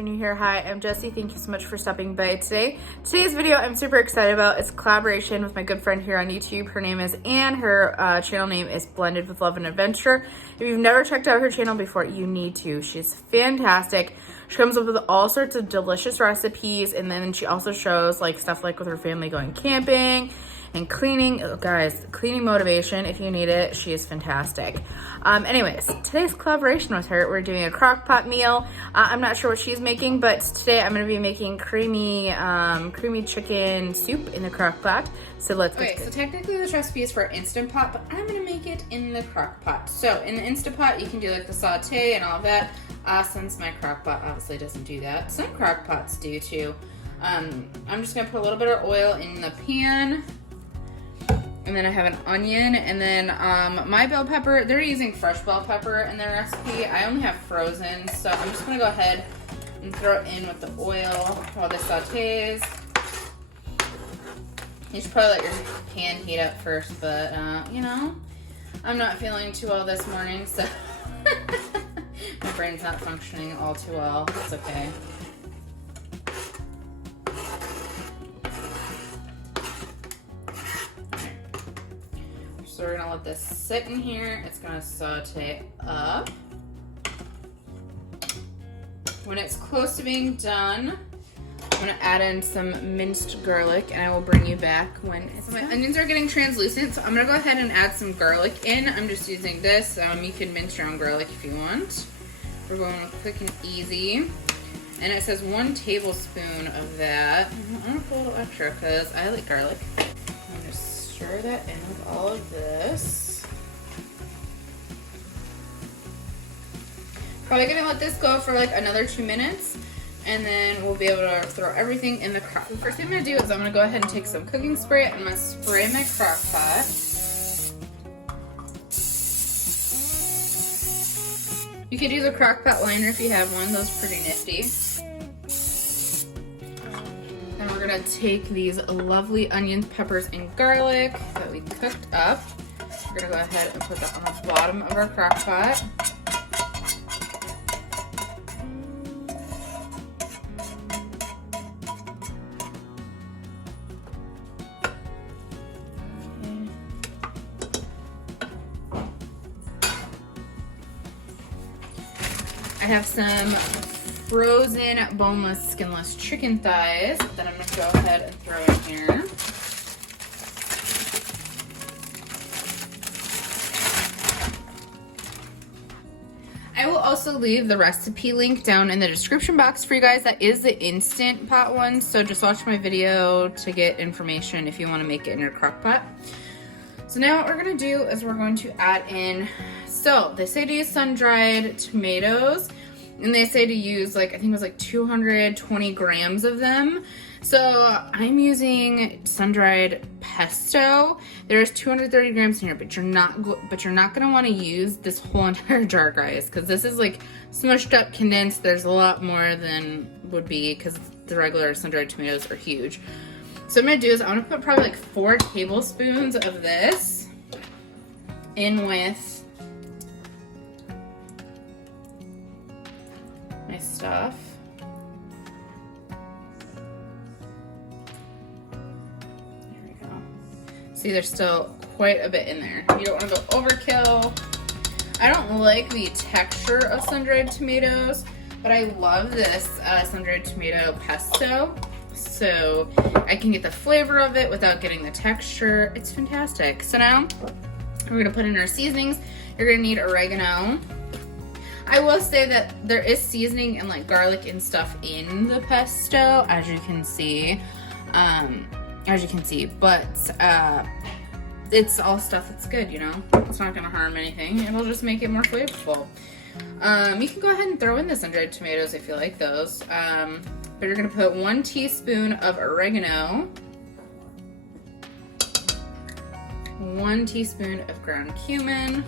you're new here, hi, I'm Jessie. Thank you so much for stopping by today. Today's video I'm super excited about. It's a collaboration with my good friend here on YouTube. Her name is Anne. Her channel name is Blended with Love and Adventure. If you've never checked out her channel before, you need to. She's fantastic. She comes up with all sorts of delicious recipes, and then she also shows like stuff like with her family going camping and cleaning. Oh, guys, cleaning motivation if you need it. She is fantastic. Anyways, today's collaboration with her, we're doing a crock pot meal. I'm not sure what she's making, but today I'm going to be making creamy chicken soup in the crock pot. So let's get so technically this recipe is for Instant Pot, but I'm going to make it in the crock pot. So in the Instant Pot, you can do like the saute and all of that. Since my crock pot obviously doesn't do that. Some crock pots do too. I'm just going to put a little bit of oil in the pan. And then I have an onion, and then my bell pepper, they're using fresh bell pepper in their recipe. I only have frozen, so I'm just gonna go ahead and throw it in with the oil while this sautés. You should probably let your pan heat up first, but you know, I'm not feeling too well this morning, so my brain's not functioning all too well. It's okay. So we're gonna let this sit in here. It's gonna saute up. When it's close to being done, I'm gonna add in some minced garlic, and I will bring you back when it's done. My onions are getting translucent, so I'm gonna go ahead and add some garlic in. I'm just using this. You can mince your own garlic if you want. We're going with quick and easy. And it says 1 tablespoon of that. I'm gonna put a little extra because I like garlic. Stir that in with all of this. Probably gonna let this go for like another 2 minutes, and then we'll be able to throw everything in the crock. The first thing I'm gonna do is I'm gonna go ahead and take some cooking spray, and I'm gonna spray my crock pot. You could use a crock pot liner if you have one, those are pretty nifty. And we're gonna take these lovely onions, peppers, and garlic that we cooked up. We're gonna go ahead and put that on the bottom of our crock pot. I have some frozen boneless skinless chicken thighs that I'm gonna go ahead and throw in here. I will also leave the recipe link down in the description box for you guys. That is the Instant Pot one, so just watch my video to get information if you want to make it in your crock pot. So now what we're gonna do is we're going to add in, so they say to use sun-dried tomatoes, and they say to use like, I think it was like 220 grams of them. So I'm using sun-dried pesto. There's 230 grams in here, but you're not gonna want to use this whole entire jar, guys, because this is like smushed up, condensed. There's a lot more than would be because the regular sun-dried tomatoes are huge. So what I'm gonna do is I'm gonna put probably like 4 tablespoons of this in with my stuff. There we go. See, there's still quite a bit in there. You don't want to go overkill. I don't like the texture of sun-dried tomatoes, but I love this sun-dried tomato pesto. So I can get the flavor of it without getting the texture. It's fantastic. So now we're gonna put in our seasonings. You're gonna need oregano. I will say that there is seasoning and like garlic and stuff in the pesto, as you can see, but it's all stuff that's good, you know? It's not gonna harm anything. It'll just make it more flavorful. You can go ahead and throw in the sun-dried tomatoes if you like those. But you're gonna put 1 teaspoon of oregano, 1 teaspoon of ground cumin,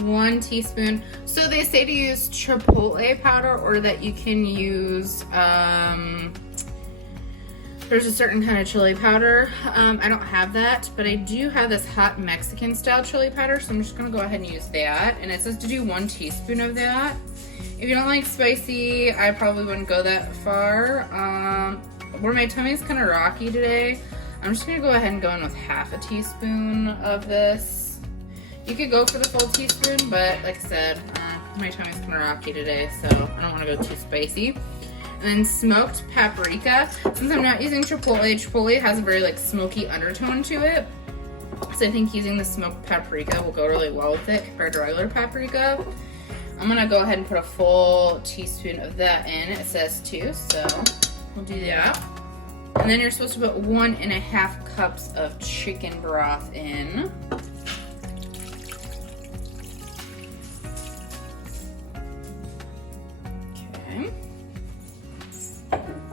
1 teaspoon. So they say to use chipotle powder, or that you can use There's a certain kind of chili powder. I don't have that, but I do have this hot Mexican style chili powder, so I'm just gonna go ahead and use that. And it says to do 1 teaspoon of that. If you don't like spicy, I probably wouldn't go that far. Where my tummy's kind of rocky today, I'm just gonna go ahead and go in with half a teaspoon of this. You could go for the full teaspoon, but like I said, my tummy's kind of rocky today, so I don't want to go too spicy. And then smoked paprika. Since I'm not using chipotle has a very like smoky undertone to it. So I think using the smoked paprika will go really well with it compared to regular paprika. I'm gonna go ahead and put a full teaspoon of that in. It says to, so we'll do that. And then you're supposed to put 1.5 cups of chicken broth in. Okay.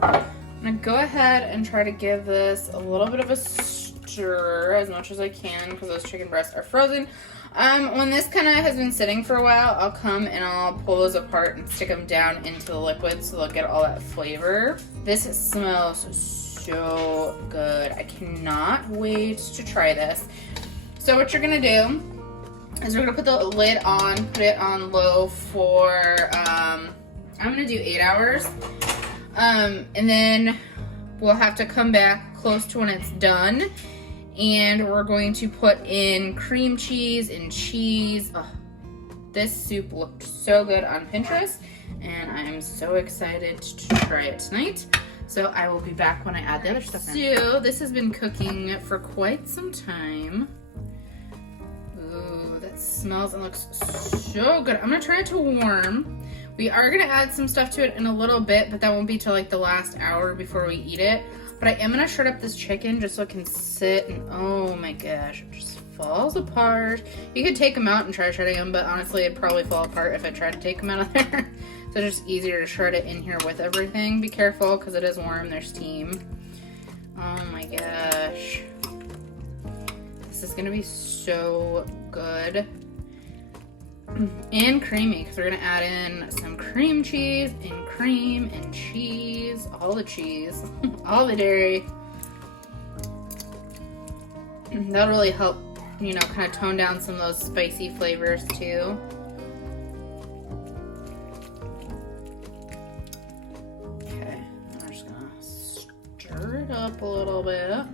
I'm gonna go ahead and try to give this a little bit of a stir as much as I can because those chicken breasts are frozen. When this kind of has been sitting for a while, I'll come and I'll pull those apart and stick them down into the liquid so they'll get all that flavor. This smells so good. I cannot wait to try this. So what you're gonna do is we're gonna put the lid on, put it on low for, I'm gonna do 8 hours. And then we'll have to come back close to when it's done. And we're going to put in cream cheese and cheese. Oh, this soup looked so good on Pinterest, and I am so excited to try it tonight. So I will be back when I add the other stuff in. So this has been cooking for quite some time. Ooh, that smells and looks so good. I'm gonna try it to warm. We are gonna add some stuff to it in a little bit, but that won't be till like the last hour before we eat it. But I am gonna shred up this chicken just so it can sit, and oh my gosh, it just falls apart. You could take them out and try shredding them, but honestly it'd probably fall apart if I tried to take them out of there. So it's just easier to shred it in here with everything. Be careful because it is warm, there's steam. Oh my gosh. This is gonna be so good. And creamy, because we're gonna add in some cream cheese and cream and cheese, all the cheese, all the dairy. That'll really help, you know, kind of tone down some of those spicy flavors too. Okay, I'm just gonna stir it up a little bit.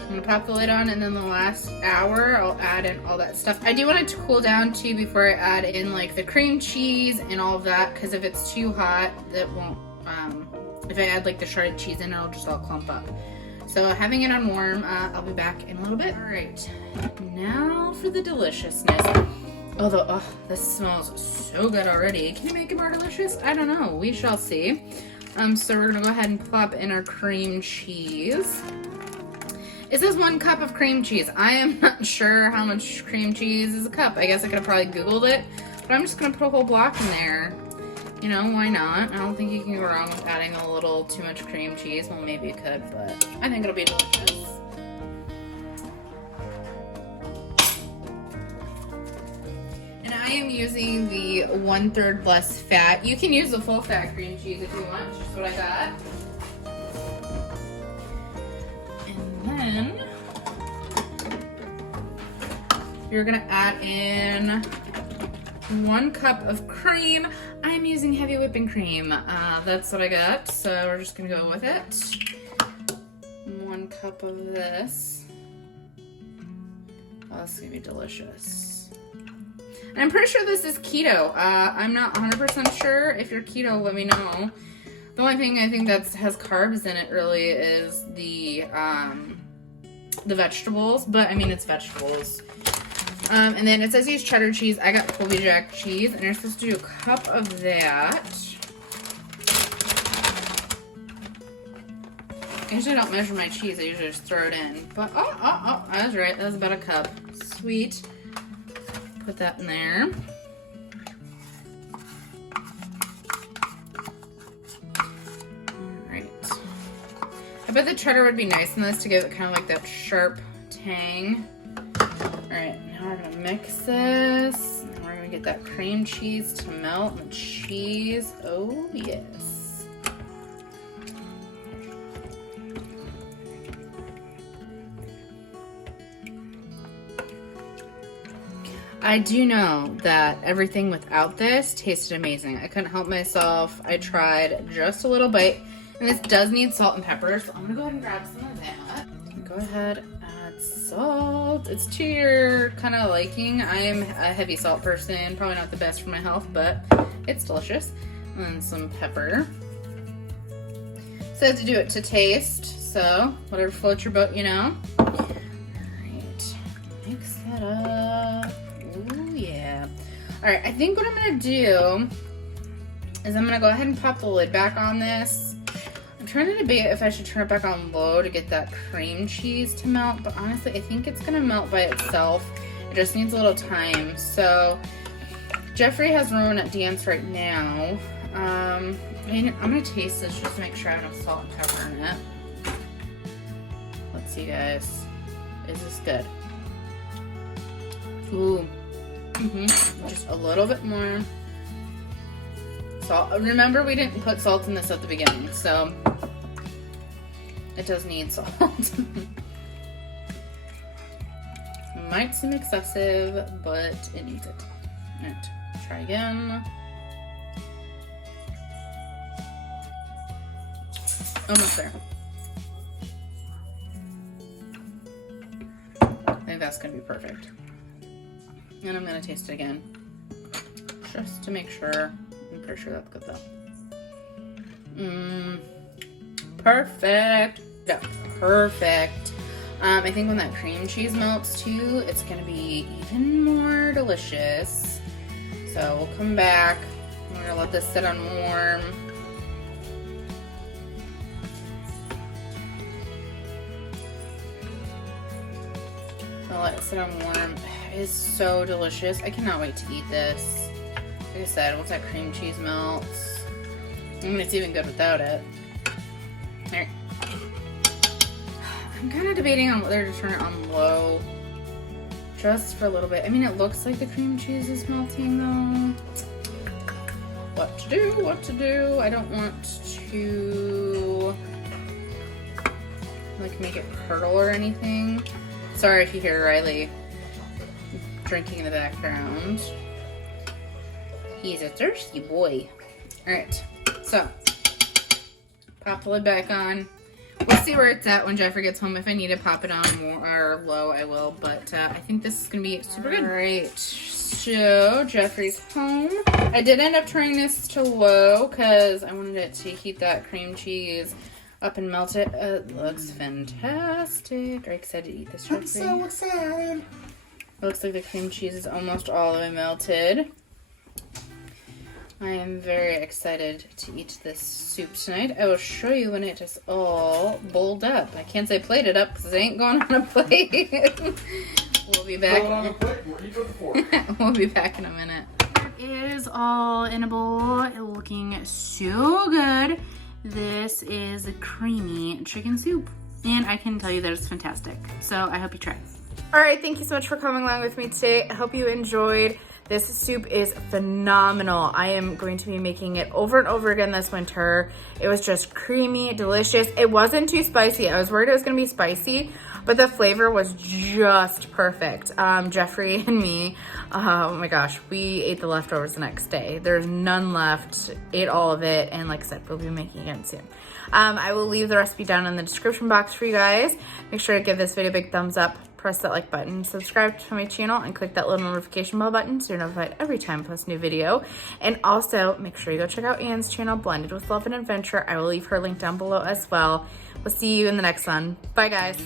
I'm gonna pop the lid on, and then the last hour I'll add in all that stuff. I do want it to cool down too before I add in like the cream cheese and all of that, because if it's too hot, that won't, if I add like the shredded cheese in, it'll just all clump up. So having it on warm, I'll be back in a little bit. All right, now for the deliciousness. Although, oh, this smells so good already. Can you make it more delicious? I don't know, we shall see. So we're gonna go ahead and plop in our cream cheese. It says 1 cup of cream cheese. I am not sure how much cream cheese is a cup. I guess I could have probably Googled it, but I'm just gonna put a whole block in there. You know, why not? I don't think you can go wrong with adding a little too much cream cheese. Well, maybe you could, but I think it'll be delicious. And I am using the 1/3 less fat. You can use the full fat cream cheese if you want, which is what I got. Then you're gonna add in 1 cup of cream. I'm using heavy whipping cream. That's what I got, so we're just gonna go with it. 1 cup of this. Oh, this is gonna be delicious. And I'm pretty sure this is keto. I'm not 100% sure. If you're keto, let me know. The only thing I think that has carbs in it really is the vegetables, but I mean, it's vegetables. And then it says use cheddar cheese. I got Colby Jack cheese, and you're supposed to do 1 cup of that. I usually don't measure my cheese, I usually just throw it in. But, oh, I was right, that was about 1 cup. Sweet. Put that in there. I bet the cheddar would be nice in this to give it kind of like that sharp tang. All right, now Now we're gonna mix this. And we're gonna get that cream cheese to melt. And the cheese, oh yes. I do know that everything without this tasted amazing. I couldn't help myself. I tried just a little bite. And this does need salt and pepper, so I'm gonna go ahead and grab some of that. Go ahead, add salt. It's to your kind of liking. I am a heavy salt person, probably not the best for my health, but it's delicious. And some pepper. Said to do it to taste, so whatever floats your boat, you know. All right, mix that up. Ooh, yeah. All right, I think what I'm gonna do is I'm gonna go ahead and pop the lid back on this. I'm trying to debate if I should turn it back on low to get that cream cheese to melt, but honestly, I think it's gonna melt by itself. It just needs a little time. So Jeffrey has room at dance right now. I'm gonna taste this just to make sure I have enough salt and pepper in it. Let's see, guys. Is this good? Ooh. Just a little bit more salt. Remember, we didn't put salt in this at the beginning, so it does need salt. Might seem excessive, but it needs it. All right, try again. Almost there. I think that's gonna be perfect. And I'm gonna taste it again, just to make sure. I'm pretty sure that's good though. Perfect. Yeah, perfect. I think when that cream cheese melts too, it's gonna be even more delicious. So we'll come back. We're gonna let this sit on warm. I'll let it sit on warm. It is so delicious. I cannot wait to eat this. Like I said, once that cream cheese melts, I mean, it's even good without it. Alright. I'm kind of debating on whether to turn it on low just for a little bit. I mean, it looks like the cream cheese is melting though. What to do? What to do? I don't want to like make it curdle or anything. Sorry if you hear Riley drinking in the background. He's a thirsty boy. Alright, so pop the lid back on. We'll see where it's at when Jeffrey gets home. If I need to pop it on more or low, I will. But I think this is going to be super good. Alright, so Jeffrey's home. I did end up turning this to low because I wanted it to heat that cream cheese up and melt it. It looks fantastic. Are you excited to eat this, Jeffrey? I'm so excited. It looks like the cream cheese is almost all the way melted. I am very excited to eat this soup tonight. I will show you when it is all bowled up. I can't say plated up because it ain't going on a plate. We'll be back. We'll be back in a minute. It is all in a bowl, looking so good. This is a creamy chicken soup, and I can tell you that it's fantastic. So I hope you try. All right, thank you so much for coming along with me today. I hope you enjoyed. This soup is phenomenal. I am going to be making it over and over again this winter. It was just creamy, delicious. It wasn't too spicy. I was worried it was gonna be spicy, but the flavor was just perfect. Jeffrey and me, oh my gosh, we ate the leftovers the next day. There's none left, ate all of it, and like I said, we'll be making it again soon. I will leave the recipe down in the description box for you guys. Make sure to give this video a big thumbs up, press that like button, subscribe to my channel, and click that little notification bell button so you're notified every time I post a new video. And also, make sure you go check out Anne's channel, Blended with Love and Adventure. I will leave her link down below as well. We'll see you in the next one. Bye, guys.